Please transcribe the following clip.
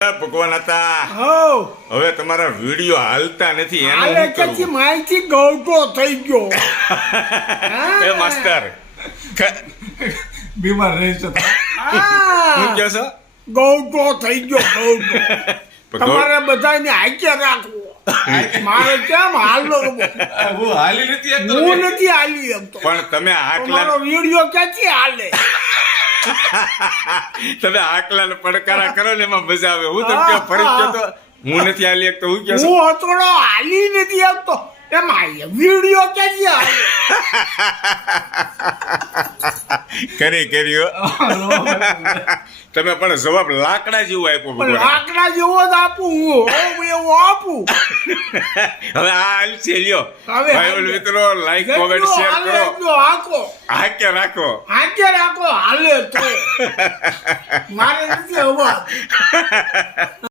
ભગવાન હતા હવે તમારા વિડિયો હાલતા નથી એનું હાલે શું પછી કરવું? માહિતી ગૌતો થઈ ગયો એ માસ્તર બીમાર રહે છે શું કહો છો? ગૌતો થઈ ગયો ગૌતો પણ તમારે બધાને હાકે રાખવું મારે કેમ હાલો હું હાલી નથી શકતો. હું નથી હાલી એમ તો પણ તમે તમારો વિડીયો ક્યાંથી હાલે તમે આકલા પડકારા કરો ને એમાં મજા આવે. હું તમને કહું, ફરી ગયો તો હું નથી હાલી શકતો. હું કહો છો? હું હતોડો હાલી નથી આવતો એમાં વિડીયો ક્યાંથી હાલે કર્યો તમે પણ જવાબ લાકડા જેવો આપ્યો પણ ભગવાન. લાકડા જેવો જ આપું હું એવો આપું હવે આ હાલ છે લ્યો હવે ભાઈ હાલ. મિત્રો, લાઈક કોમેન્ટ જેટલો શેર હાલે કરો, એટલો હાકો હાકે રાખો. હાકે રાખો હાલે તો મારે નથી અવાજ